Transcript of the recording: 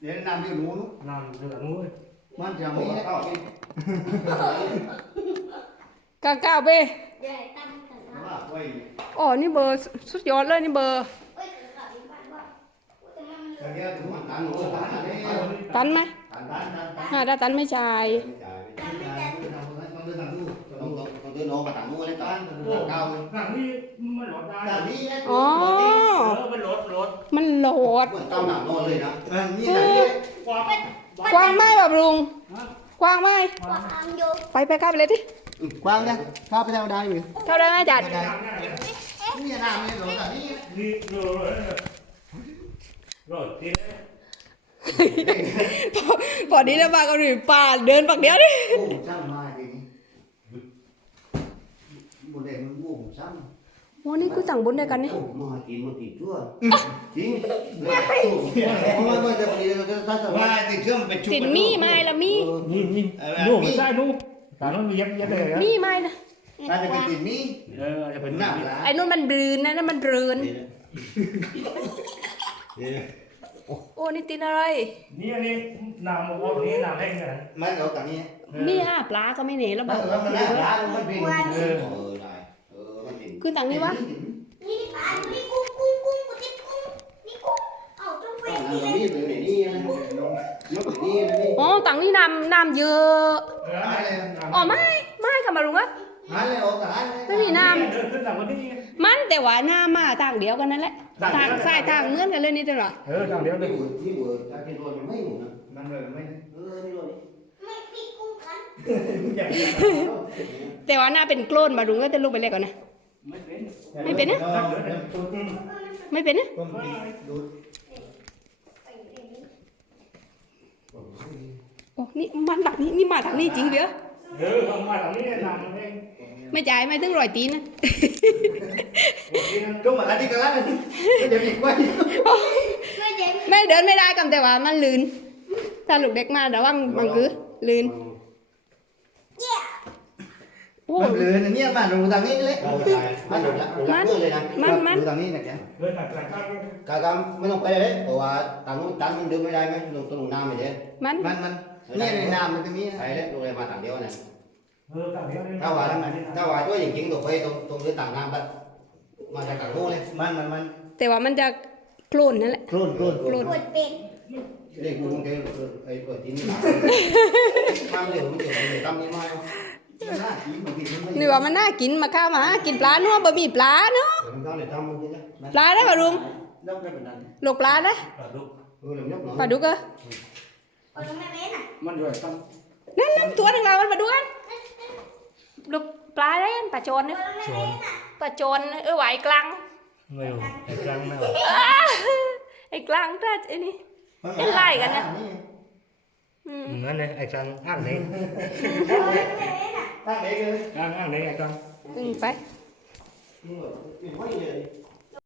เดี๋ยวน้ำที่หนูนู้นนำเดือดนู้นมันจะมีนะกาก้าเบ้เดี๋ยวตั้งกันนะว่าไว้อ๋อ นี่เบอร์สุดยอดเลยนี่เบอร์ เอ้ยเกิดกับอีกบ้านว่าแต่มันแต่เดี๋ยวถึงมันตันหนูตันอะไรตันไหมตันตันตันตันห้าถ้าตันไม่จ่ายต้องเดินทางนู้นต้องต้องเดินโน้มาตันนู้นเลยตันเก้าหนังนี่มันหลดได้ตันนี้อ๋อเออมันหล ดหลดมันโหลด เหมือนเก้าหนักโน้นเลยนะนี่ไหนความกว้างไหมแบบลุงกว้างไหมว่าทางอยู่ไปไปข้าไปเลยดิกว้างเนี่ยข้าไปทางใดอยู่เข้าได้ไหมจัดนี่น้ำนี่หลงแต่นี่นี่โลโลดทีนี้พอดีแล้วมาก็หรือป่าเดินฝั่งเดียวดิโอ้ช่างมาดีนี่บนเด็กมันโง่ช่าง โอ้นี่กูสั่งบุญด้วยกันนี่ มากินมันติดชั่วจริงไม่ไม่ไม่จะพอดีเราจะถ้าจะว่าติดเชื่อมันเป็นชุบติดมี่ไม้ละมี่นี่นี่นู่นใช่นู่นแต่นู้นเย็บเย็บเลยนะมี่ไม้นะน่าจะเป็นติดมี่เออจะเป็นหน้าน้ำละไอ้นู่นมันบรืนนะนั่นมันบรืนเนี่ยโอ้นี่ตินอะไร นี่อันนี้น้ำโอ้นี่น้ำแห้งกันมันเอาแต่นี้นี่อะปลาก็ไม่เหนแล้วมับ้านงมันน่าร้านมันเป็นเออได้เอ อมันเป็นคือต่างนี้วะนี่นี่ปลาดูนี่กุ้งกุ้งกุ้งกูติดกุ้งนี่กุ้งเอาจงเวอันทีเลยนี้เป็นนี่นี่นะยกไปนี่นะนี่อ๋อต่างนี้น้ำนำเยอะอ๋อไม่ไม่ค่ะมาลุงอะหาเลยโอ้แต่หาเลยไม่มีน้ำมันแต่ว่าน้ำมาต่างเดียวกันนั่นแหละต่างสายต่างเหมือนกันเลยนี่ตลอดเออต่างเดียวเลยที่ที่เวิร์ดถ้ากินโรยมันไม่หนุนนะมันเลยไม่เออนี่โรยไม่มีกุ้งกันแต่ว่าหน้าเป็นโกลนมาลุงก็จะลุกไปเลยก่อนนะ ไม่เป็นนะไม่เป็นนะโอ้นี่มันหลักนี่นี่มาทางนี้จริงเดียวเออมาทางนี้น้ำแห้งไม่จ่ายไม่ถึงร้อยตีนนะก็เหมือนอันนี้กันแล้วดี๋ยวมีกวยไม่เด็กไม่เดินไม่ได้กันแต่ว่ามันลื่นถ้าลูกเด็กมาระวังมันคือลื่น มันเหลือเนี่ยมันดูทางนี้เลยมันดูละดูละเพื่อเลยนะดูทางนี้นะแกเดินหนักหนักข้างกากรไม่ต้องไปเลยเพราะว่าทางนู้นตันมันดึงไม่ได้ไหมลงตรงน้ำไม่ได้มันมันมันนี่ในน้ำมันตรงนี้ไปเลยดูเลยมาทางเดียวนะเออต่างเดียวถ้าว่าถ้าว่าด้วยอย่างจริงตกไปตรงตรง dưới ต่างน้ำไปมาจากต่างนู้นเลยมันมันมันแต่ว่ามันจะโคลนนั่นแหละโคลนโคลนโคลนปวดเป็นเด็กกูคงแกไอ้เปิดที่นี่ทำเดี๋ยวมันเดี๋ยวทำนี่ไม่เอาห น้าขี้มันกินมันไม่นี่ว่ามันน่ากินมาข้าวมาหากินปลาเนาะบะหมี่ปลาเนาะมันก็เลยทำมันกินนะปลาได้ป่ะลุงยกได้เป็นนั้นลูกปลาได้ปลาดุกเออเรายกหน่อยปลาดุกเหรอเอาลงไม่เป็นอะมันด้วยตั้งนั่นนั่นตัวหนึ่งเรามันปลาดุกอันลูกปลาได้อันปลาโจนเนี่ยเอาลงไม่เป็นอะปลาโจนเออไหวกลางไม่รู้ไอ้กลางนะอ้าไอ้กลางได้ไอ้นี่เป็นไรกันเนี่ยอืมนั่นเลยไอ้กลางอ่างไหนเอาลงไม่เป็นอะตั้งเด็กเลย กลางอ่างไหนไอ้กล